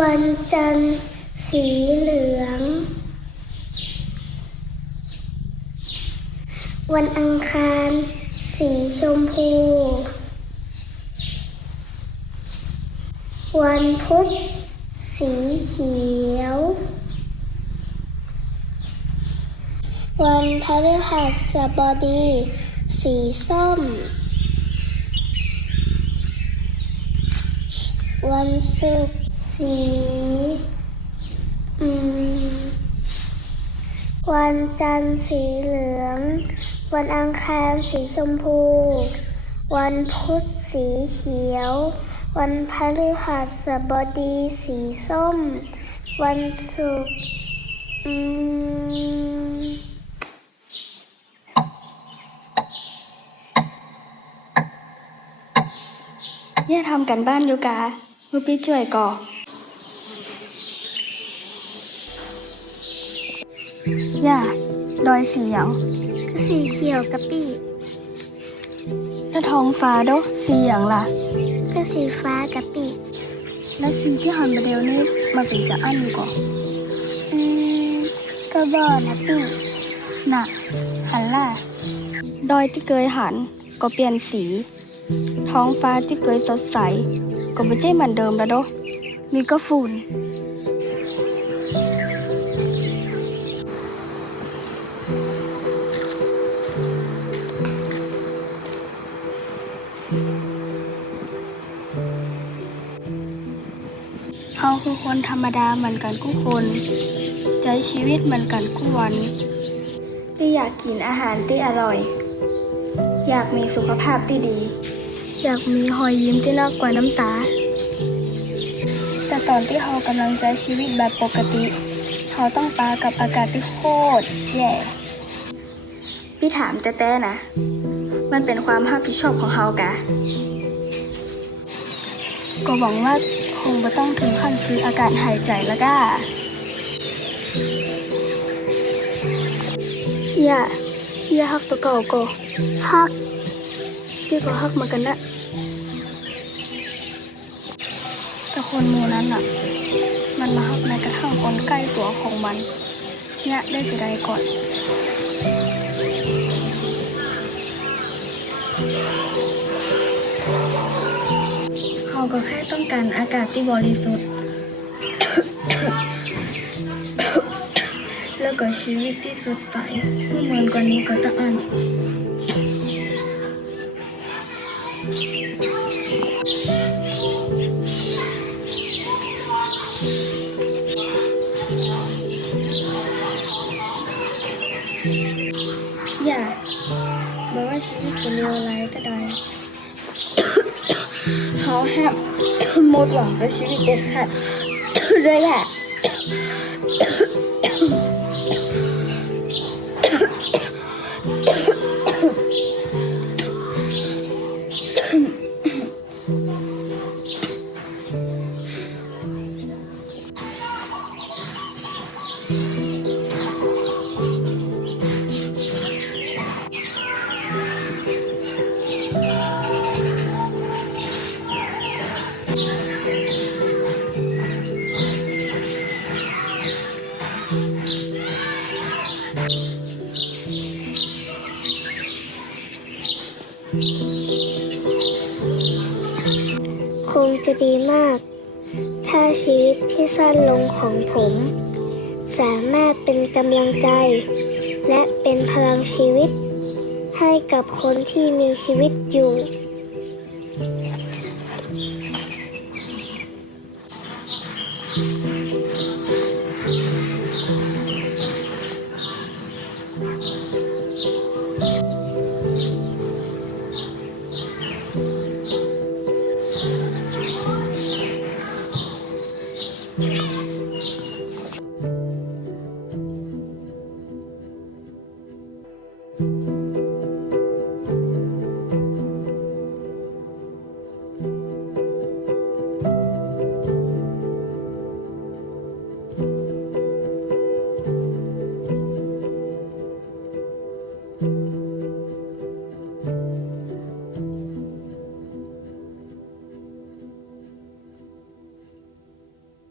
วันจันทร์สีเหลือง วันอังคาร สีชมพู วันพุธ สีเขียว วันพฤหัสบดี สีส้ม วันศุกร์ สีอืมวันจันทร์สีเหลือง วันอังคารสีชมพู วันพุธสีเขียว วันพฤหัสบดีสีส้ม วันศุกร์อืมย่าทำกันบ้านอยู่กามือพี่ช่วยก่อ ย่าดอยสีหยังสีเขียวกะปิถ้าท้องฟ้าเด้อสีหยังล่ะ ก็สีฟ้ากะปิแล้วสีที่หันมาเดียวนี้มันเป็นจะอันอยู่ก่ออืมกระบอกนะปิน่ะ หันล่ะ ดอยที่เคยหันก็เปลี่ยนสี ท้องฟ้าที่เคยสดใส ก็ไม่ใช่เหมือนเดิมแล้วเด้อมีก็ฝุ่น เขาคือคนธรรมดาเหมือนกันกู้คน ใจชีวิตเหมือนกันกู้วัน ที่อยากกินอาหารที่อร่อย อยากมีสุขภาพที่ดี อยากมีหอยยิ้มที่น่ากว่าน้ำตา แต่ตอนที่เขากำลังใช้ชีวิตแบบปกติเขาต้องปากับอากาศที่โคตรแย่ พี่ถามแต่แต่นะ มันเป็นความรับผิดชอบของเขากะ ก็หวังว่าคงไม่ต้องถึงขั้นซื้ออากาศหายใจแล้วก้าอย่าอย่าฮักตัวเก่าก็ฮักพี่ก็ฮักเหมากันนะแต่คนหมู่นั้นอะ มันมาฮักในกระทั่งคนใกล้ตัวของมันเนี่ยได้จะได้ก่อน เขาก็แค่ต้องการอากาศที่บริสุทธิ์ แล้วก็ชีวิตที่สดใสไม่เหมือนกว่านี้ก็ตะอันอย่าบอกว่าชีวิตจะเลวร้ายก็ได้ เขาแฮบหมดหวังกับชีวิตเด็ดขาดเลยแหละ คงจะดีมาก ถ้าชีวิตที่สั้นลงของผม สามารถเป็นกำลังใจ และเป็นพลังชีวิต ให้กับคนที่มีชีวิตอยู่